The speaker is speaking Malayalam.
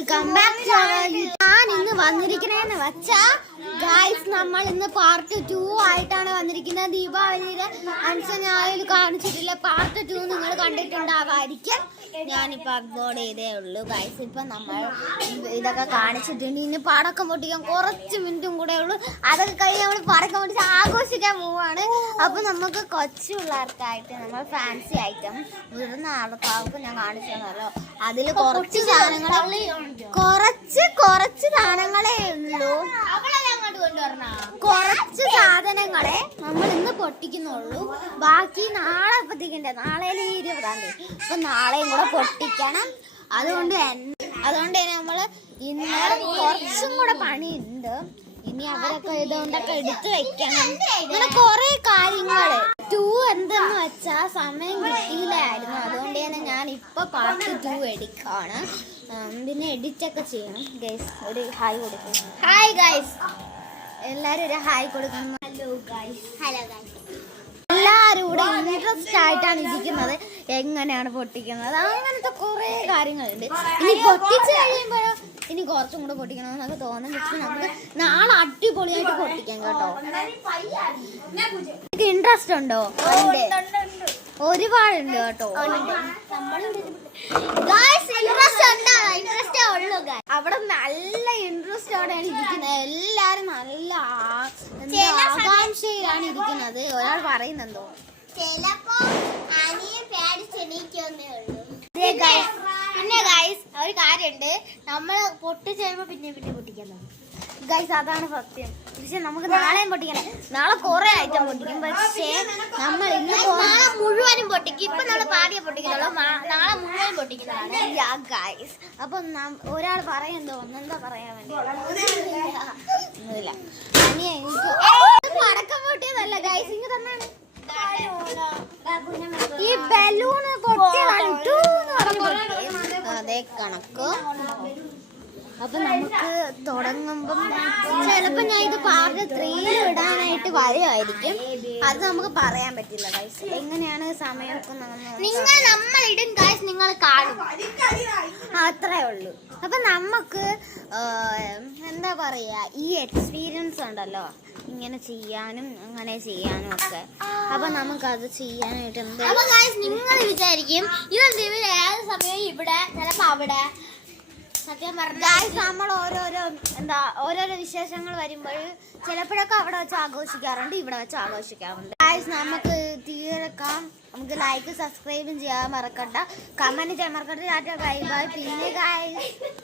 വെൽക്കം ബാക്ക് ടു ഞാൻ ഇന്ന് വന്നിരിക്കണേന്ന് വെച്ചാ ഗൈസ് നമ്മൾ ഇന്ന് പാർട്ട് 2 ആയിട്ടാണ് വന്നിരിക്കുന്നത്. ദീപാവലിയുടെ അൻസനായിൽ കാണിച്ചിട്ടില്ല പാർട്ട് 2 നിങ്ങൾ കണ്ടിട്ടുണ്ടാവായിരിക്കും. ഞാനിപ്പോൾ അപ്ലോഡ് ചെയ്തേ ഉള്ളൂ ഗൈസ്. ഇപ്പം നമ്മൾ ഇതൊക്കെ കാണിച്ചിട്ടുണ്ട്. ഇനി പടക്കം പൊട്ടിക്കാൻ കുറച്ച് മിനിറ്റും കൂടെ ഉള്ളൂ. അതൊക്കെ കഴിഞ്ഞ് നമ്മൾ പടക്കം പൊട്ടിച്ച് ആഘോഷിക്കാൻ പോവാണ്. അപ്പം നമുക്ക് കൊച്ചു പിള്ളേർക്കായിട്ട് നമ്മൾ ഫാൻസി ഐറ്റം മുതിർന്ന ആൾക്കാർക്ക് ഞാൻ കാണിച്ചു തന്നല്ലോ. അതിൽ കുറച്ച് സാധനങ്ങളെ ഉള്ളൂ. കുറച്ച് സാധനങ്ങളെ നമ്മൾ ഇന്ന് പൊട്ടിക്കുന്നുള്ളൂ. ബാക്കി നാളെ പൊട്ടിക്കണ്ടേ? നാളെ 20-ാം തീയതി. അപ്പൊ നാളെയും കൂടെ പൊട്ടിക്കണം. അതുകൊണ്ട് തന്നെ നമ്മൾ ഇന്ന് കുറച്ചും കൂടെ പണിയുണ്ട്. ഇനി അവരൊക്കെ ഇതുകൊണ്ടൊക്കെ എടുത്തു വെക്കണം. ഇങ്ങനെ കുറെ കാര്യങ്ങള് 2 എന്തെന്ന് വെച്ചാ സമയം കിട്ടിയില്ലായിരുന്നു. അതുകൊണ്ട് തന്നെ ഞാൻ ഇപ്പൊ പാർട്ട് 2 എടുക്കാണ്. പിന്നെ എഡിറ്റൊക്കെ ചെയ്യണം ഗൈസ്. ഒരു ഹായ് കൊടുക്കും. ഹായ് ഗൈസ്, എല്ലാരും ഒരു ഹായ് കൊടുക്കണം. Hello guys. എല്ലാരും കൂടെ ഇൻട്രസ്റ്റ് ആയിട്ടാണ് ഇരിക്കുന്നത്. എങ്ങനെയാണ് പൊട്ടിക്കുന്നത് അങ്ങനത്തെ കുറെ കാര്യങ്ങളുണ്ട്. ഇനി പൊട്ടിച്ച് കഴിയുമ്പോഴോ ഇനി കുറച്ചും കൂടെ പൊട്ടിക്കണം എന്നൊക്കെ തോന്നുന്നു. പക്ഷെ നമുക്ക് നാളെ അടിപൊളിയായിട്ട് പൊട്ടിക്കാം കേട്ടോ. എനിക്ക് ഇൻട്രസ്റ്റ് ഉണ്ടോ? ഒരുപാടുണ്ട് കേട്ടോ. അവിടെ നല്ല ഇൻട്രസ്റ്റോടെയാണ് ഇരിക്കുന്നത്. എല്ലാരും നല്ല ആകാംക്ഷയിലാണ് ഇരിക്കുന്നത്. ഒരാൾ പറയുന്നുണ്ടോ? പിന്നെ ഗൈസ് ഒരു കാര്യമുണ്ട്, നമ്മള് പൊട്ടിച്ച് കഴിയുമ്പോ പിന്നെ പൊട്ടിക്കാൻ ഗൈസ്. അതാണ് സത്യം. പക്ഷെ നമുക്ക് നാളെയും പൊട്ടിക്കണം. നാളെ കുറെ ഐറ്റം പൊട്ടിക്കും. പക്ഷേ നമ്മൾ ഇന്ന് മുഴുവനും പൊട്ടിക്കും. ഇപ്പൊ നമ്മൾ പാടിയെ പൊട്ടിക്കുന്നുള്ളൂ. നാളെ മുഴുവൻ പൊട്ടിക്കുന്നതാണ് ഗൈസ്. അപ്പൊ ഒരാൾ പറയുന്നുണ്ടോ? ഒന്നെന്താ പറയാൻ വേണ്ടി ഒന്നുമില്ല. എനിക്ക് പടക്കം പൊട്ടിയതല്ല ഗൈസ്. ഇങ്ങ് തന്നാണ് ഈ ബലൂണ് പൊട്ടിയതാണ്. അതേ കണക്ക്. അപ്പൊ നമുക്ക് തുടങ്ങുമ്പം ചിലപ്പോ ഞാൻ ഇത് പാർട്ട് 3 ഇടാനായിട്ട് വരുമായിരിക്കും. അത് നമുക്ക് പറയാൻ പറ്റില്ല ഗൈസ്. എങ്ങനെയാണ് സമയമൊക്കെ നമ്മൾ ഇടും ഗൈസ്, നിങ്ങൾ കാണും. അത്രേ ഉള്ളൂ. അപ്പൊ നമുക്ക് എന്താ പറയാ, ഈ എക്സ്പീരിയൻസ് ഉണ്ടല്ലോ ഇങ്ങനെ ചെയ്യാനും അങ്ങനെ ചെയ്യാനും ഒക്കെ. അപ്പൊ നമുക്കത് ചെയ്യാനായിട്ട് നിങ്ങൾ വിചാരിക്കും ഇതെന്ത് ഇവർ ഏത് സമയം ഇവിടെ ചിലപ്പോ അവിടെ. സത്യം പറഞ്ഞാൽ നമ്മൾ ഓരോരോ വിശേഷങ്ങൾ വരുമ്പോൾ ചിലപ്പോഴൊക്കെ അവിടെ വെച്ച് ആഘോഷിക്കാറുണ്ട്, ഇവിടെ വെച്ച് ആഘോഷിക്കാറുണ്ട്. ഗായ്സ് നമുക്ക് തീർക്കാം. നമുക്ക് ലൈക്ക് സബ്സ്ക്രൈബും ചെയ്യാൻ മറക്കണ്ട, കമന്റ് ചെയ്യാൻ മറക്കണ്ട. Bye bye. പിന്നെ ഗായ്സ്